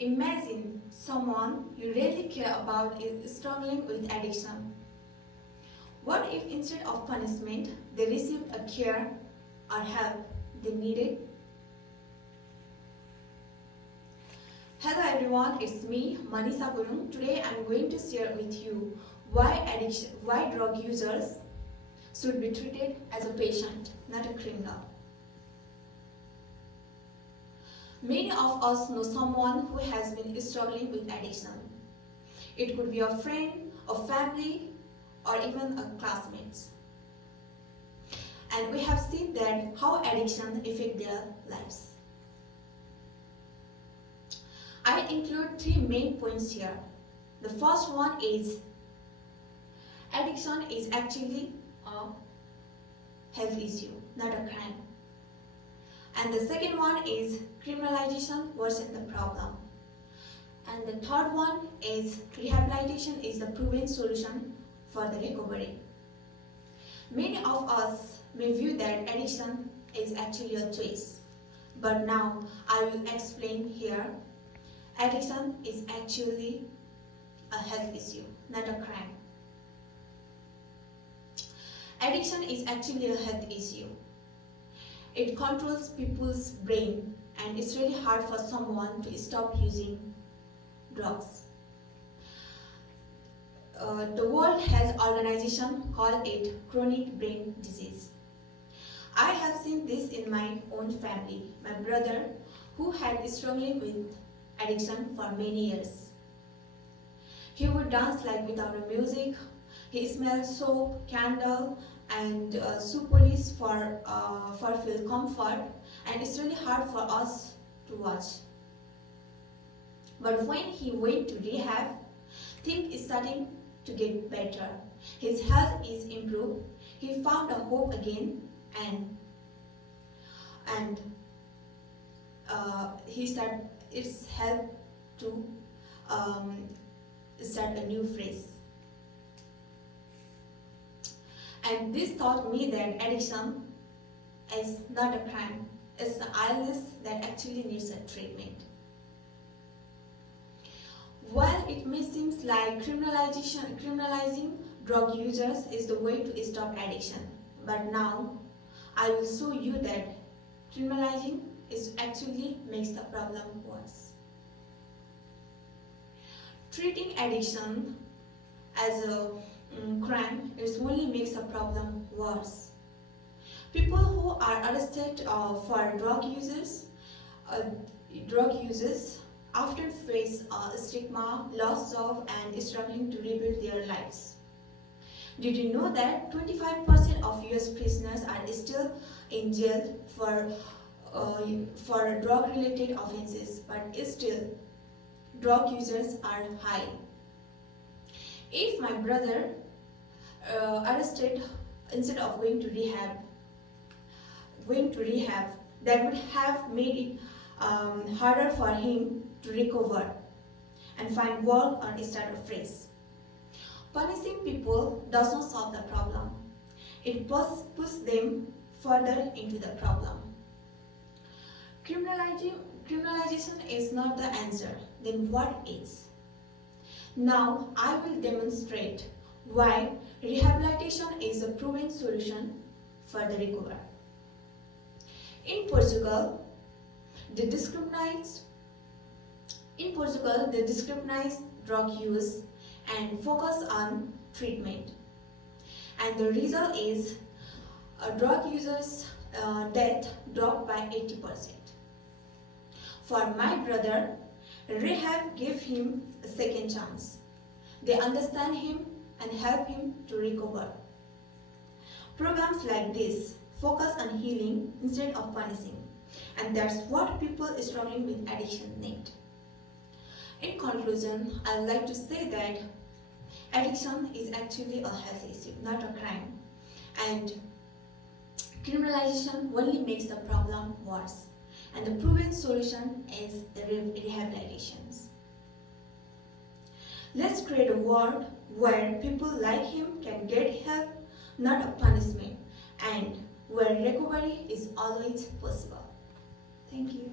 Imagine someone you really care about is struggling with addiction. What if instead of punishment, they received a care or help they needed? Hello everyone, it's me, Manisha Gurung. Today I'm going to share with you why drug users should be treated as a patient, not a criminal. Many of us know someone who has been struggling with addiction. It could be a friend, a family, or even a classmate. And we have seen that how addiction affects their lives. I include three main points here. The first one is addiction is actually a health issue, not a crime. And the second one is criminalization worsens the problem. And the third one is rehabilitation is the proven solution for the recovery. Many of us may view that addiction is actually a choice. But now I will explain here. Addiction is actually a health issue, not a crime. Addiction is actually a health issue. It controls people's brain and it's really hard for someone to stop using drugs. The World Health Organization called it chronic brain disease. I have seen this in my own family. My brother, who had struggling with addiction for many years. He would dance like without a music. He smelled soap, candle, and shoe polish for feel comfort, and it's really hard for us to watch. But when he went to rehab, things starting to get better. His health is improved. He found a hope again, and it's helped to start a new phase. And this taught me that addiction is not a crime. It's the illness that actually needs a treatment. While it may seem like criminalizing drug users is the way to stop addiction, but now I will show you that criminalizing actually makes the problem worse. Treating addiction as a crime, it only makes the problem worse. People who are arrested for drug users often face stigma, loss of, and struggling to rebuild their lives. Did you know that 25% of US prisoners are still in jail for drug-related offenses, but still drug users are high? If my brother arrested instead of going to rehab, that would have made it harder for him to recover and find work or start afresh. Punishing people does not solve the problem. It pushes them further into the problem. Criminalization is not the answer. Then what is? Now I will demonstrate why rehabilitation is a proven solution for the recovery. In Portugal, they discriminate drug use and focus on treatment. And the result is drug users' death dropped by 80%. For my brother, rehab gave him a second chance. They understand him and help him to recover. Programs like this focus on healing instead of punishing, and that's what people struggling with addiction need. In conclusion, I'd like to say that addiction is actually a health issue, not a crime, and criminalization only makes the problem worse, and the proven solution is the rehabilitations. Let's create a world where people like him can get help, not a punishment, and where recovery is always possible. Thank you.